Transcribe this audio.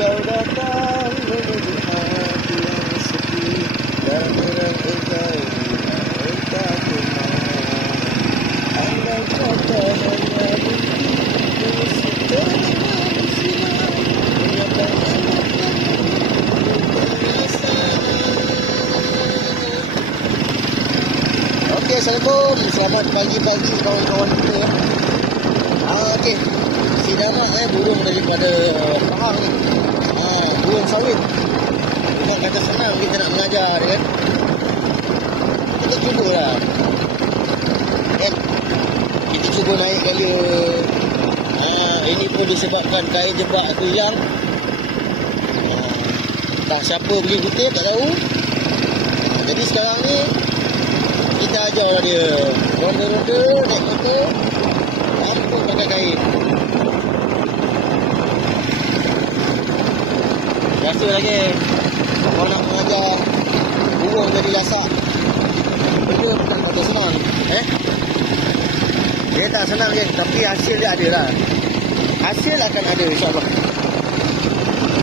kau datang menuju hati yang sepi dan merengkai engkau kemana. Andai kata hanya begitu setelah menyatakan Okey, Assalamualaikum. Selamat pagi-pagi kawan-kawan kita ya. Okey. Si Damat burung daripada Pahang ni. Burung sawit. Bukan kata senang kita nak mengajar dia kan. Kita cubalah. Kan? Kita cuba naikkan dia. Ini pun disebabkan kain jebak aku hilang. Tak siapa pergi kutip, tak tahu. Jadi sekarang ni kita ajar dia ronda-ronda, naik motor, tanpa pakai kain. Biasa lagi kalau nak mengajar burung jadi lasak, benda bukan kata senang. Dia tak senang je, tapi hasil dia ada lah. Hasil akan ada, insyaAllah.